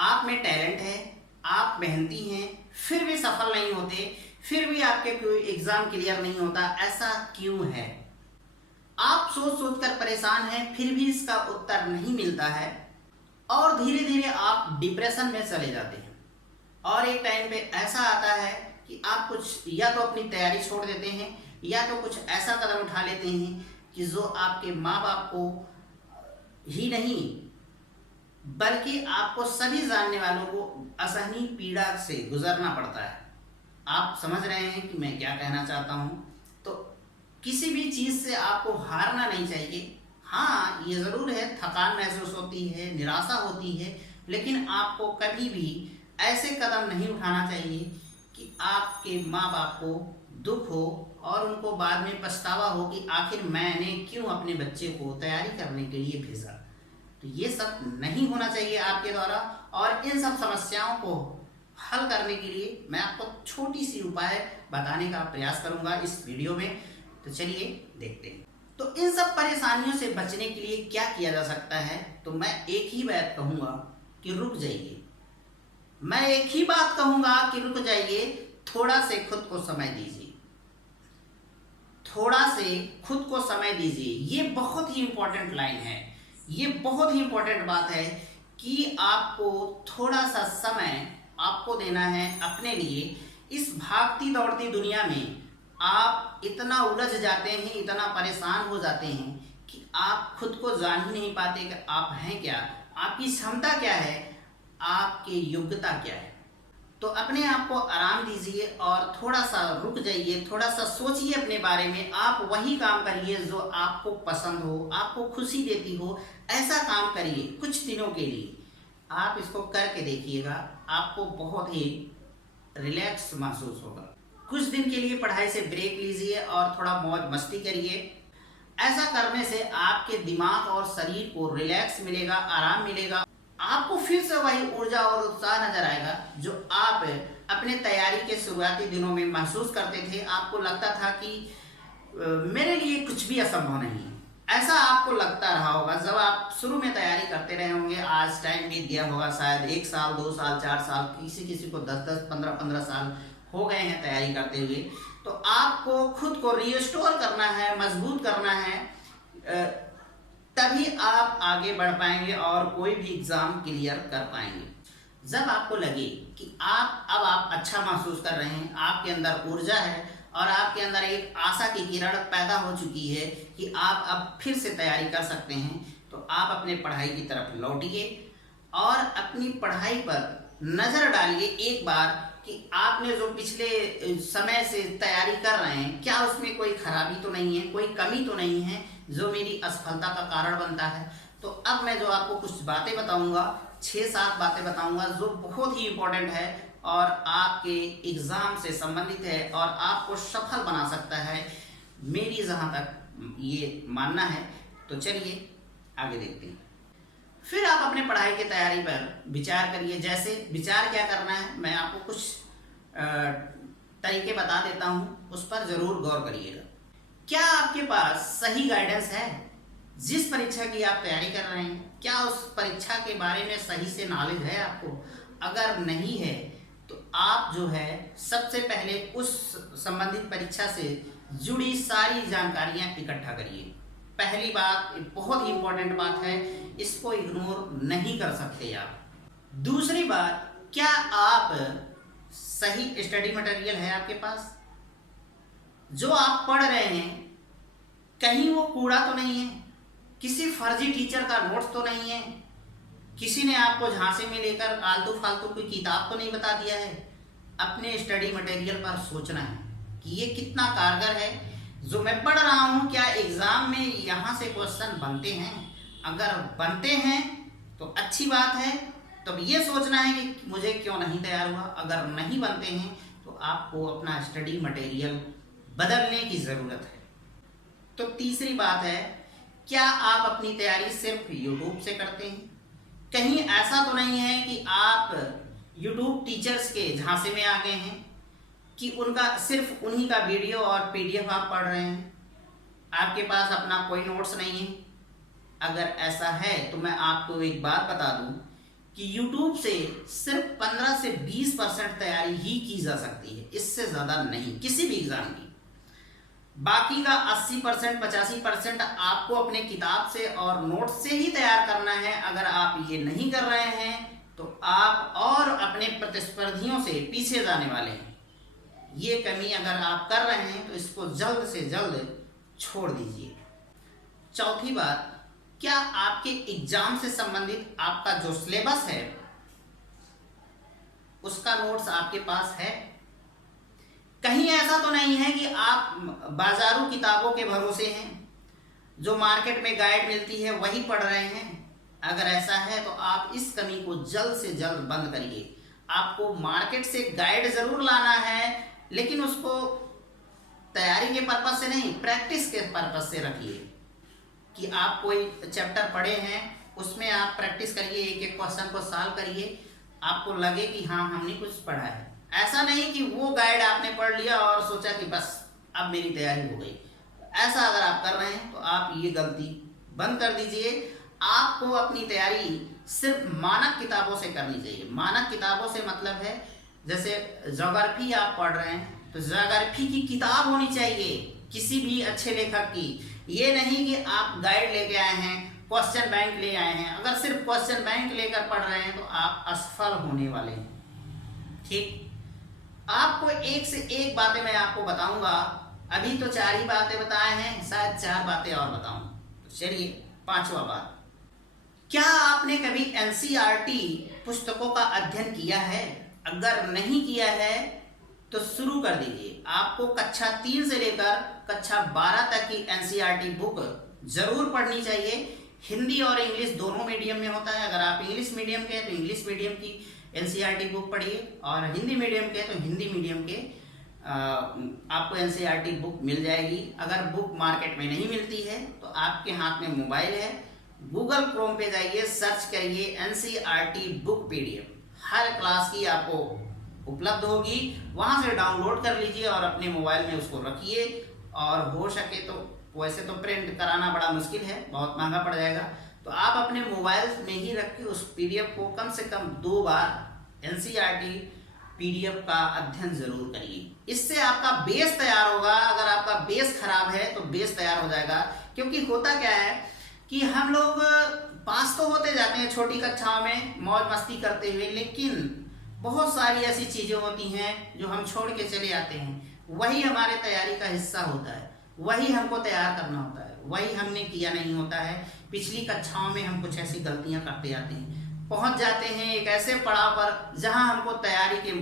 आप में टैलेंट है, आप मेहनती हैं, फिर भी सफल नहीं होते, फिर भी आपके कोई एग्जाम क्लियर नहीं होता, ऐसा क्यों है? आप सोच सोच कर परेशान हैं, फिर भी इसका उत्तर नहीं मिलता है और धीरे धीरे आप डिप्रेशन में चले जाते हैं। और एक टाइम पे ऐसा आता है कि आप कुछ या तो अपनी तैयारी छोड़ देते हैं या तो कुछ ऐसा कदम उठा लेते हैं कि जो आपके माँ बाप को ही नहीं बल्कि आपको सभी जानने वालों को असहनीय पीड़ा से गुजरना पड़ता है। आप समझ रहे हैं कि मैं क्या कहना चाहता हूँ? तो किसी भी चीज़ से आपको हारना नहीं चाहिए। हाँ, ये ज़रूर है, थकान महसूस होती है, निराशा होती है, लेकिन आपको कभी भी ऐसे कदम नहीं उठाना चाहिए कि आपके माँ बाप को दुख हो और उनको बाद में पछतावा हो कि आखिर मैंने क्यों अपने बच्चे को तैयारी करने के लिए भेजा। तो ये सब नहीं होना चाहिए आपके द्वारा। और इन सब समस्याओं को हल करने के लिए मैं आपको छोटी सी उपाय बताने का प्रयास करूंगा इस वीडियो में। तो चलिए देखते हैं। तो इन सब परेशानियों से बचने के लिए क्या किया जा सकता है? तो मैं एक ही बात कहूंगा कि रुक जाइए। मैं एक ही बात कहूंगा कि रुक जाइए, थोड़ा से खुद को समय दीजिए, थोड़ा से खुद को समय दीजिए। ये बहुत ही इंपॉर्टेंट लाइन है, ये बहुत ही इंपॉर्टेंट बात है कि आपको थोड़ा सा समय आपको देना है अपने लिए। इस भागती दौड़ती दुनिया में आप इतना उलझ जाते हैं, इतना परेशान हो जाते हैं कि आप खुद को जान ही नहीं पाते कि आप हैं क्या, आपकी क्षमता क्या है, आपकी योग्यता क्या है। तो अपने आप को आराम दीजिए और थोड़ा सा रुक जाइए, थोड़ा सा सोचिए अपने बारे में। आप वही काम करिए जो आपको पसंद हो, आपको खुशी देती हो, ऐसा काम करिए कुछ दिनों के लिए। आप इसको करके देखिएगा, आपको बहुत ही रिलैक्स महसूस होगा। कुछ दिन के लिए पढ़ाई से ब्रेक लीजिए और थोड़ा मौज मस्ती करिए। ऐसा करने से आपके दिमाग और शरीर को रिलैक्स मिलेगा, आराम मिलेगा। आपको फिर से वही ऊर्जा और उत्साह नजर आएगा जो आप अपने तैयारी के शुरुआती दिनों में महसूस करते थे। आपको लगता था कि मेरे लिए कुछ भी असंभव नहीं है। ऐसा आपको लगता रहा होगा जब आप शुरू में तैयारी करते रहे होंगे। आज टाइम बीत गया होगा, शायद 1 साल, 2 साल, 4 साल, किसी किसी को 10-10, 15-15 साल हो गए हैं तैयारी करते हुए। तो आपको खुद को रिस्टोर करना है, मजबूत करना है, तभी आप आगे बढ़ पाएंगे और कोई भी एग्जाम क्लियर कर पाएंगे। जब आपको लगे कि अब आप अच्छा महसूस कर रहे हैं, आपके अंदर ऊर्जा है और आपके अंदर एक आशा की किरण पैदा हो चुकी है कि आप अब फिर से तैयारी कर सकते हैं, तो आप अपने पढ़ाई की तरफ लौटिए और अपनी पढ़ाई पर नजर डालिए एक बार कि आपने जो पिछले समय से तैयारी कर रहे हैं, क्या उसमें कोई खराबी तो नहीं है, कोई कमी तो नहीं है जो मेरी असफलता का कारण बनता है। तो अब मैं जो आपको कुछ बातें बताऊंगा, 6-7 बातें बताऊंगा जो बहुत ही इंपॉर्टेंट है और आपके एग्जाम से संबंधित है और आपको सफल बना सकता है, मेरी जहां तक ये मानना है। तो चलिए आगे देखते हैं। फिर आप अपने पढ़ाई की तैयारी पर विचार करिए। जैसे विचार क्या करना है, मैं आपको कुछ तरीके बता देता हूं, उस पर जरूर गौर करिएगा। क्या आपके पास सही गाइडेंस है? जिस परीक्षा की आप तैयारी कर रहे हैं, क्या उस परीक्षा के बारे में सही से नॉलेज है आपको? अगर नहीं है तो आप जो है सबसे पहले उस संबंधित परीक्षा से जुड़ी सारी जानकारियां इकट्ठा करिए। पहली बात, बहुत ही इंपॉर्टेंट बात है, इसको इग्नोर नहीं कर सकते आप। दूसरी बात, क्या आप सही स्टडी मटेरियल है आपके पास? जो आप पढ़ रहे हैं कहीं वो कूड़ा तो नहीं है, किसी फर्जी टीचर का नोट्स तो नहीं है, किसी ने आपको झांसे में लेकर आलतू फालतू कोई किताब तो नहीं बता दिया है। अपने स्टडी मटेरियल पर सोचना है कि ये कितना कारगर है जो मैं पढ़ रहा हूँ। क्या एग्जाम में यहाँ से क्वेश्चन बनते हैं? अगर बनते हैं तो अच्छी बात है, तब ये सोचना है कि मुझे क्यों नहीं तैयार हुआ। अगर नहीं बनते हैं तो आपको अपना स्टडी मटेरियल बदलने की ज़रूरत है। तो तीसरी बात है, क्या आप अपनी तैयारी सिर्फ यूट्यूब से करते हैं? कहीं ऐसा तो नहीं है कि आप यूट्यूब टीचर्स के झांसे में आ गए हैं कि उनका सिर्फ उन्हीं का वीडियो और पीडीएफ आप पढ़ रहे हैं, आपके पास अपना कोई नोट्स नहीं है? अगर ऐसा है तो मैं आपको एक बात बता दूं कि YouTube से सिर्फ 15 से 20% तैयारी ही की जा सकती है, इससे ज़्यादा नहीं किसी भी एग्ज़ाम की। बाकी का 80% 85% आपको अपने किताब से और नोट से ही तैयार करना है। अगर आप ये नहीं कर रहे हैं तो आप और अपने प्रतिस्पर्धियों से पीछे जाने वाले हैं। ये कमी अगर आप कर रहे हैं तो इसको जल्द से जल्द छोड़ दीजिए। चौथी बात, क्या आपके एग्जाम से संबंधित आपका जो सिलेबस है उसका नोट्स आपके पास है? कहीं ऐसा तो नहीं है कि आप बाजारू किताबों के भरोसे हैं, जो मार्केट में गाइड मिलती है वही पढ़ रहे हैं? अगर ऐसा है तो आप इस कमी को जल्द से जल्द बंद करिए। आपको मार्केट से गाइड जरूर लाना है, लेकिन उसको तैयारी के पर्पज से नहीं, प्रैक्टिस के पर्पज से रखिए। कि आप कोई चैप्टर पढ़े हैं, उसमें आप प्रैक्टिस करिए, एक एक क्वेश्चन को सॉल्व करिए, आपको लगे कि हाँ हमने कुछ पढ़ा है। ऐसा नहीं कि वो गाइड आपने पढ़ लिया और सोचा कि बस अब मेरी तैयारी हो गई। ऐसा अगर आप कर रहे हैं तो आप ये गलती बंद कर दीजिए। आपको अपनी तैयारी सिर्फ मानक किताबों से करनी चाहिए। मानक किताबों से मतलब है, जैसे ज्योग्राफी आप पढ़ रहे हैं तो ज्योग्राफी की किताब होनी चाहिए किसी भी अच्छे लेखक की। ये नहीं कि आप गाइड लेके आए हैं, क्वेश्चन बैंक ले आए हैं। अगर सिर्फ क्वेश्चन बैंक लेकर पढ़ रहे हैं तो आप असफल होने वाले हैं। ठीक, आपको एक से एक बातें मैं आपको बताऊंगा। अभी तो 4 ही बातें बताए हैं, शायद 4 बातें और बताऊं। तो चलिए 5वां बात, क्या आपने कभी एनसीईआरटी पुस्तकों का अध्ययन किया है? अगर नहीं किया है तो शुरू कर दीजिए। आपको कक्षा 3 से लेकर कक्षा 12 तक की एनसीईआरटी बुक जरूर पढ़नी चाहिए। हिंदी और इंग्लिश दोनों मीडियम में होता है। अगर आप इंग्लिश मीडियम के हैं तो इंग्लिश मीडियम की एनसीईआरटी बुक पढ़िए, और हिंदी मीडियम के तो हिंदी मीडियम के आपको एनसीईआरटी बुक मिल जाएगी। अगर बुक मार्केट में नहीं मिलती है तो आपके हाथ में मोबाइल है, गूगल क्रोम पे जाइए, सर्च करिए एनसीईआरटी बुक पीडीएफ। हर क्लास की आपको उपलब्ध होगी, वहां से डाउनलोड कर लीजिए और अपने मोबाइल में उसको रखिए। और हो सके तो, वैसे तो प्रिंट कराना बड़ा मुश्किल है, बहुत महंगा पड़ जाएगा, तो आप अपने मोबाइल में ही रख के उस पीडीएफ को कम से कम 2 बार एनसीईआरटी पीडीएफ का अध्ययन जरूर करिए। इससे आपका बेस तैयार होगा। अगर आपका बेस खराब है तो बेस तैयार हो जाएगा। क्योंकि होता क्या है कि हम लोग पास तो होते जाते हैं छोटी कक्षाओं में मौज मस्ती करते हुए, लेकिन बहुत सारी ऐसी चीजें होती हैं जो हम छोड़ के चले आते हैं। वही हमारे तैयारी का हिस्सा होता है, वही हमको तैयार करना होता है, वही हमने किया नहीं होता है। पिछली कक्षाओं में हम कुछ ऐसी गलतियां करते आते हैं, पहुंच जाते हैं एक ऐसे पड़ाव पर जहां हमको तैयारी के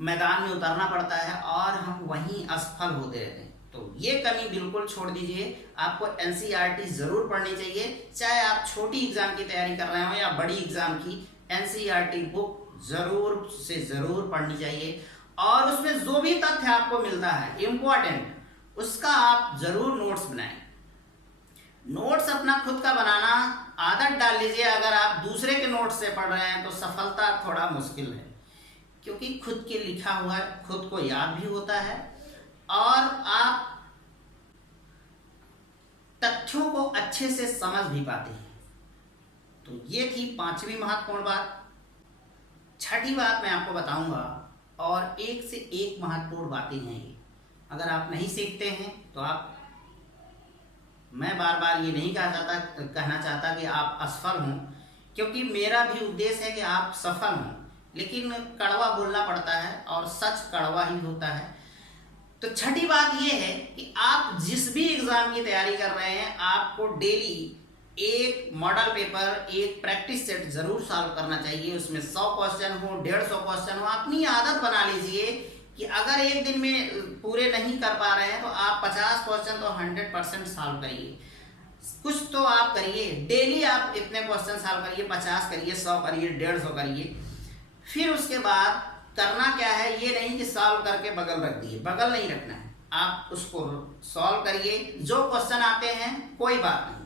मैदान में उतरना पड़ता है और हम वहीं असफल होते रहते हैं। तो ये कमी बिल्कुल छोड़ दीजिए। आपको एनसीईआरटी जरूर पढ़नी चाहिए, चाहे आप छोटी एग्जाम की तैयारी कर रहे हो या बड़ी एग्जाम की। एनसीईआरटी बुक जरूर से जरूर पढ़नी चाहिए, और उसमें जो भी तथ्य आपको मिलता है इम्पोर्टेंट, उसका आप जरूर नोट्स बनाएं। नोट्स अपना खुद का बनाना आदत डाल लीजिए। अगर आप दूसरे के नोट्स से पढ़ रहे हैं तो सफलता थोड़ा मुश्किल है, क्योंकि खुद के लिखा हुआ खुद को याद भी होता है और आप तथ्यों को अच्छे से समझ भी पाते हैं। तो ये थी 5वीं महत्वपूर्ण बात। 6ठी बात मैं आपको बताऊंगा, और एक से एक महत्वपूर्ण बातें हैं ये। अगर आप नहीं सीखते हैं तो आप, मैं बार बार ये नहीं कहना चाहता कि आप असफल हों, क्योंकि मेरा भी उद्देश्य है कि आप सफल हों, लेकिन कड़वा बोलना पड़ता है और सच कड़वा ही होता है। तो 6ठी बात यह है कि आप जिस भी एग्जाम की तैयारी कर रहे हैं, आपको डेली एक मॉडल पेपर, एक प्रैक्टिस सेट जरूर सॉल्व करना चाहिए। उसमें 100 क्वेश्चन हो, 150 क्वेश्चन हो। अपनी आदत बना लीजिए कि अगर एक दिन में पूरे नहीं कर पा रहे हैं तो आप 50 क्वेश्चन तो 100% सॉल्व करिए। कुछ तो आप करिए, डेली आप इतने क्वेश्चन सॉल्व करिए, 50 करिए, 100 करिए, 150 करिए। फिर उसके बाद करना क्या है, ये नहीं कि सॉल्व करके बगल रख दिए, बगल नहीं रखना है। आप उसको सॉल्व करिए। जो क्वेश्चन आते हैं कोई बात नहीं,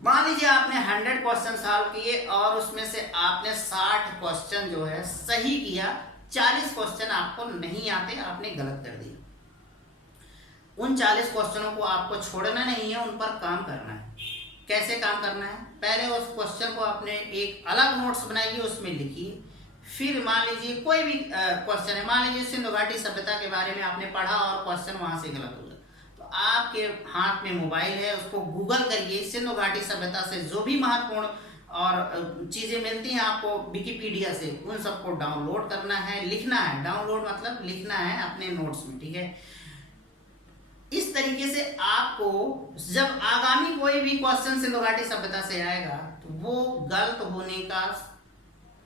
मान लीजिए आपने 100 क्वेश्चन सॉल्व किए और उसमें से आपने 60 क्वेश्चन जो है सही किया, 40 क्वेश्चन आपको नहीं आते, आपने गलत कर दिया। उन 40 क्वेश्चनों को आपको छोड़ना नहीं है, उन पर काम करना है। कैसे काम करना है, पहले उस क्वेश्चन को अपने एक अलग नोट्स बनाइए, उसमें लिखिए। फिर मान लीजिए कोई भी क्वेश्चन है, मान लीजिए सिंधु घाटी सभ्यता के बारे में आपने पढ़ा और क्वेश्चन वहां से गलत हो गया, तो आपके हाथ में मोबाइल है, उसको गूगल करिए, सिंधु घाटी सभ्यता से जो भी महत्वपूर्ण और चीजें मिलती हैं आपको विकिपीडिया से, उन सबको डाउनलोड करना है, लिखना है। डाउनलोड मतलब लिखना है अपने नोट्स में, ठीक है। इस तरीके से आपको जब आगामी कोई भी क्वेश्चन सिंधु घाटी सभ्यता से आएगा तो वो गलत होने का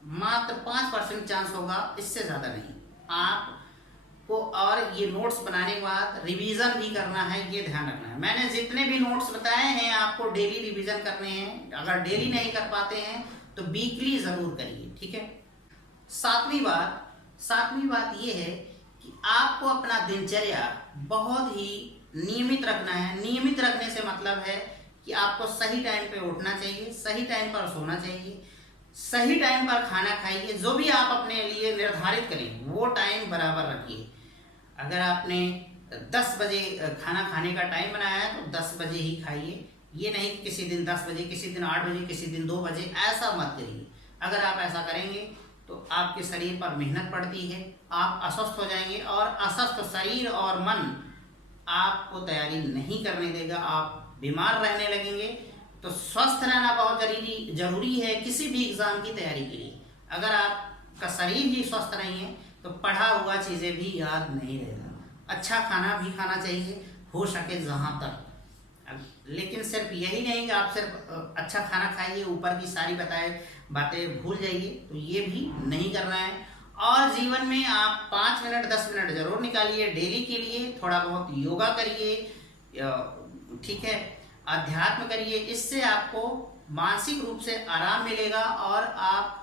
मात्र 5% चांस होगा, इससे ज्यादा नहीं। आपको और ये नोट्स बनाने के बाद रिवीजन भी करना है, ये ध्यान रखना है। मैंने जितने भी नोट्स बताए हैं आपको डेली रिवीजन करने हैं। अगर डेली नहीं कर पाते हैं तो वीकली जरूर करिए, ठीक है। सातवीं बात ये है कि आपको अपना दिनचर्या बहुत ही नियमित रखना है। नियमित रखने से मतलब है कि आपको सही टाइम पे उठना चाहिए, सही टाइम पर सोना चाहिए, सही टाइम पर खाना खाइए। जो भी आप अपने लिए निर्धारित करें वो टाइम बराबर रखिए। अगर आपने 10 बजे खाना खाने का टाइम बनाया है तो 10 बजे ही खाइए। ये नहीं कि किसी दिन 10 बजे, किसी दिन 8 बजे, किसी दिन 2 बजे, ऐसा मत करिए। अगर आप ऐसा करेंगे तो आपके शरीर पर मेहनत पड़ती है, आप अस्वस्थ हो जाएंगे और अस्वस्थ शरीर और मन आपको तैयारी नहीं करने देगा, आप बीमार रहने लगेंगे। तो स्वस्थ रहना बहुत जरूरी है किसी भी एग्जाम की तैयारी के लिए। अगर आपका शरीर ही स्वस्थ नहीं है तो पढ़ा हुआ चीज़ें भी याद नहीं रहेगा। अच्छा खाना भी खाना चाहिए हो सके जहाँ तक, लेकिन सिर्फ यही नहीं कि आप सिर्फ अच्छा खाना खाइए, ऊपर की सारी बातें भूल जाइए, तो ये भी नहीं करना है। और जीवन में आप 5 मिनट 10 मिनट जरूर निकालिए डेली के लिए। थोड़ा बहुत योगा करिए, ठीक है, अध्यात्म करिए। इससे आपको मानसिक रूप से आराम मिलेगा और आप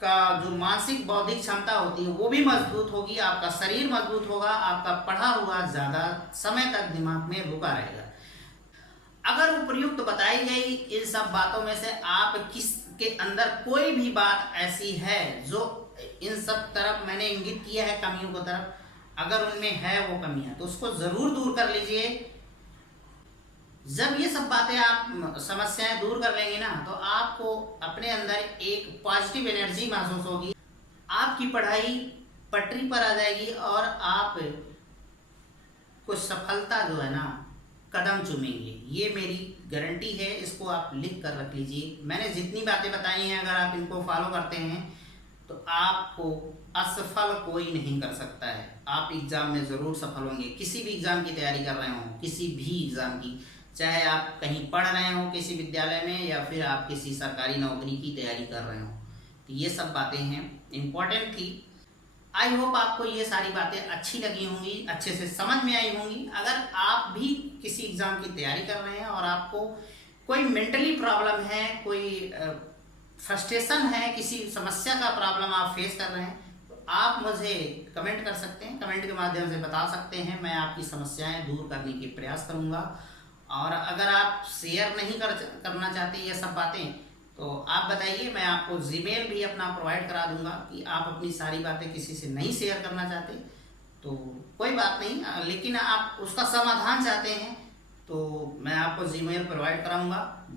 का जो मानसिक बौद्धिक क्षमता होती है वो भी मजबूत होगी, आपका शरीर मजबूत होगा, आपका पढ़ा हुआ ज्यादा समय तक दिमाग में रुका रहेगा। अगर उपयुक्त बताई गई इन सब बातों में से आप किसके अंदर कोई भी बात ऐसी है जो इन सब तरफ मैंने इंगित किया है कमियों को तरफ, अगर उनमें है वो कमियां तो उसको जरूर दूर कर लीजिए। जब ये सब बातें आप समस्याएं दूर कर लेंगे ना तो आपको अपने अंदर एक पॉजिटिव एनर्जी महसूस होगी, आपकी पढ़ाई पटरी पर आ जाएगी और आप कुछ सफलता जो है ना कदम चूमेंगे। ये मेरी गारंटी है, इसको आप लिख कर रख लीजिए। मैंने जितनी बातें बताई हैं अगर आप इनको फॉलो करते हैं तो आपको असफल कोई नहीं कर सकता है। आप एग्जाम में जरूर सफल होंगे। किसी भी एग्जाम की तैयारी कर रहे हो, किसी भी एग्जाम की, चाहे आप कहीं पढ़ रहे हो किसी विद्यालय में या फिर आप किसी सरकारी नौकरी की तैयारी कर रहे हो, तो ये सब बातें हैं, इम्पोर्टेंट थी। आई होप आपको ये सारी बातें अच्छी लगी होंगी, अच्छे से समझ में आई होंगी। अगर आप भी किसी एग्जाम की तैयारी कर रहे हैं और आपको कोई मेंटली प्रॉब्लम है, कोई फ्रस्ट्रेशन है, किसी समस्या का प्रॉब्लम आप फेस कर रहे हैं, तो आप मुझे कमेंट कर सकते हैं, कमेंट के माध्यम से बता सकते हैं। मैं आपकी समस्याएं दूर करने की प्रयास करूंगा। और अगर आप शेयर नहीं करना चाहते ये सब बातें तो आप बताइए, मैं आपको जीमेल भी अपना प्रोवाइड करा दूंगा कि आप अपनी सारी बातें किसी से नहीं शेयर करना चाहते तो कोई बात नहीं, लेकिन आप उसका समाधान चाहते हैं तो मैं आपको जीमेल प्रोवाइड कराऊंगा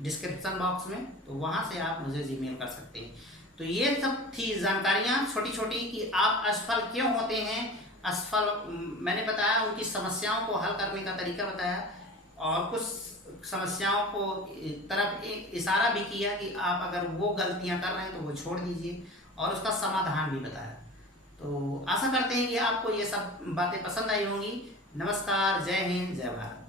डिस्क्रिप्शन बॉक्स में, तो वहाँ से आप मुझे जीमेल कर सकते हैं। तो ये सब थी जानकारियाँ छोटी छोटी कि आप असफल क्यों होते हैं। असफल मैंने बताया, उनकी समस्याओं को हल करने का तरीका बताया और कुछ समस्याओं को तरफ एक इशारा भी किया कि आप अगर वो गलतियां कर रहे हैं तो वो छोड़ दीजिए, और उसका समाधान भी बताया। तो आशा करते हैं कि आपको ये सब बातें पसंद आई होंगी। नमस्कार, जय हिंद, जय भारत।